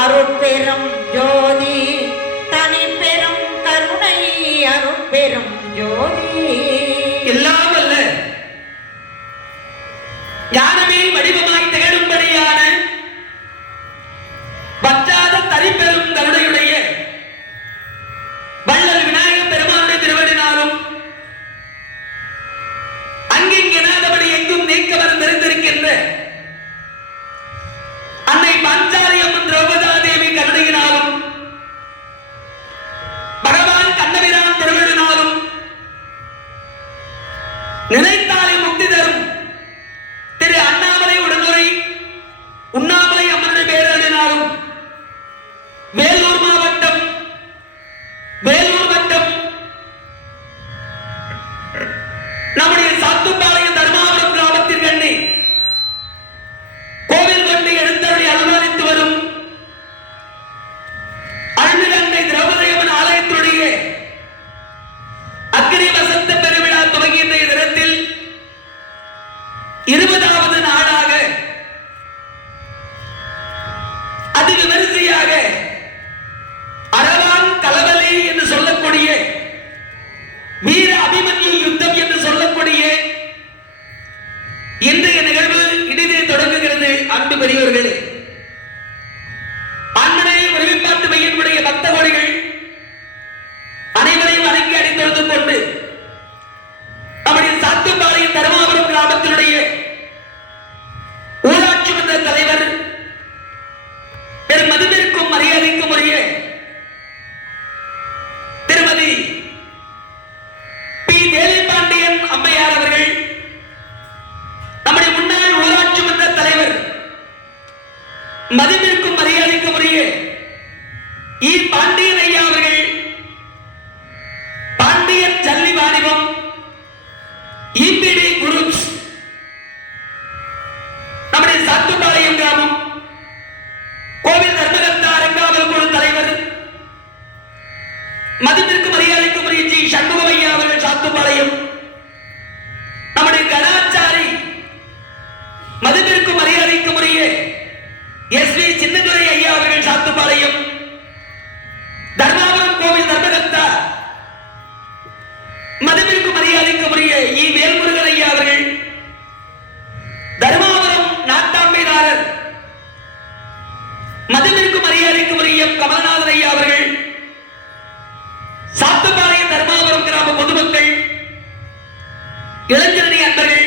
அருட்பெரும் ஜோதி. தனிப்பெரும் கருணை அருட்பெரும் ஜோதி. எல்லாம் அல்ல ஞானமே வடிவமாய் திகழ் நிலை அபிமன்யு யுத்தம் என்று சொல்லக்கூடிய இன்றைய நிகழ்வு இடையே தொடங்குகிறது அன்பு பெரியவர்களே மதிப்பு எஸ் வி சின்னதுரை ஐயா அவர்கள் சாத்துப்பாளையம். தர்மாபுரம் கோவில் தர்மகத்தா மதமிற்கு மரியாதைக்கு உரிய இ வேல்முருகன் ஐயா அவர்கள். தர்மாபுரம் நாட்டாம்பைதாரர் மதமிற்கு மரியாதைக்கு உரிய கமல்நாதன் ஐயா அவர்கள். சாத்துப்பாளையம் தர்மாபுரம் கிராம பொதுமக்கள். இளைஞரணி அன்பர்கள்.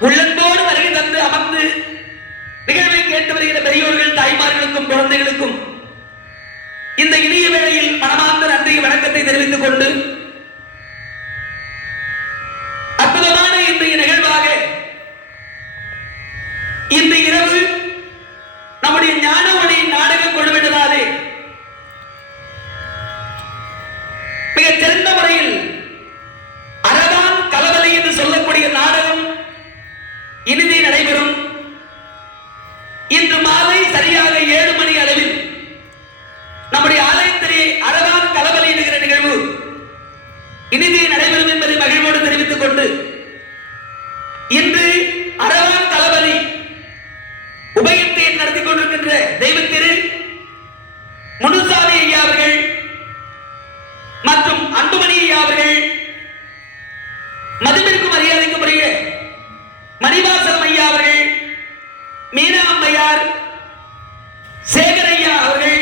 உள்ளந்தோடு வருகை தந்து அமர்ந்து நிகழ்வை கேட்டு வருகிற பெரியோர்கள் தாய்மார்களுக்கும் குழந்தைகளுக்கும் இந்த இனிய வேளையில் மனமார்ந்த நன்றி வணக்கத்தை தெரிவித்துக் கொண்டு தெய்வத்திரு முனுசாமி ஐயா அவர்கள் மற்றும் அன்புமணி ஐயா அவர்கள் மதிப்பிற்கும் மரியாதைக்கும் உரிய மணிவாசலம் ஐயா அவர்கள் மீனா அம்மையார் சேகரையா அவர்கள்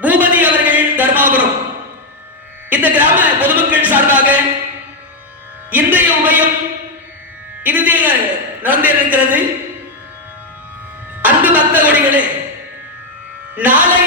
பூபதி அவர்கள் தர்மாபுரம். இந்த கிராம பொதுமக்கள் சார்பாக இன்றைய உபயம் இறுதியில் நடந்திருக்கிறது 哪里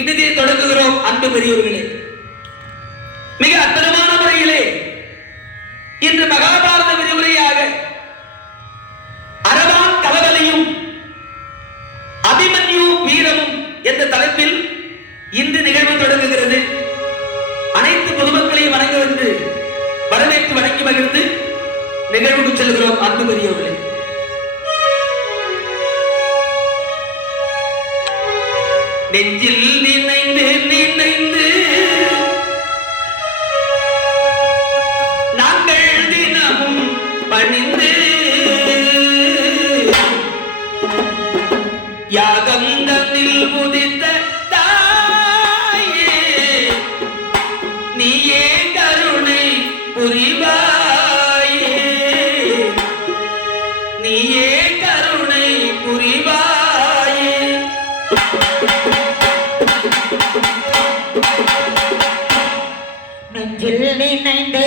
இறுதியை தொடங்குகிறோம் அன்பு பெரியவர்களே மிக அற்புதமான முறையிலே இன்று மகாபாரத விரிவுரையாக அரவான் கலவலையும் அபிமன்யு வீரமும் என்ற தலைப்பில் இன்று நிகழ்வு தொடங்குகிறது. அனைத்து பொதுமக்களையும் வணங்க வந்து வரவேற்று வணங்கி மகிழ்ந்து நிகழ்வுக்கு செல்கிறோம் அன்பு பெரியவர்களே நெஞ்சில் நினைந்து நினைந்து நாங்கள் தினமும் பணிந்து யாகந்தனில் உதித்த தாயே நீயே கருணை புரிவாயே. நினைந்து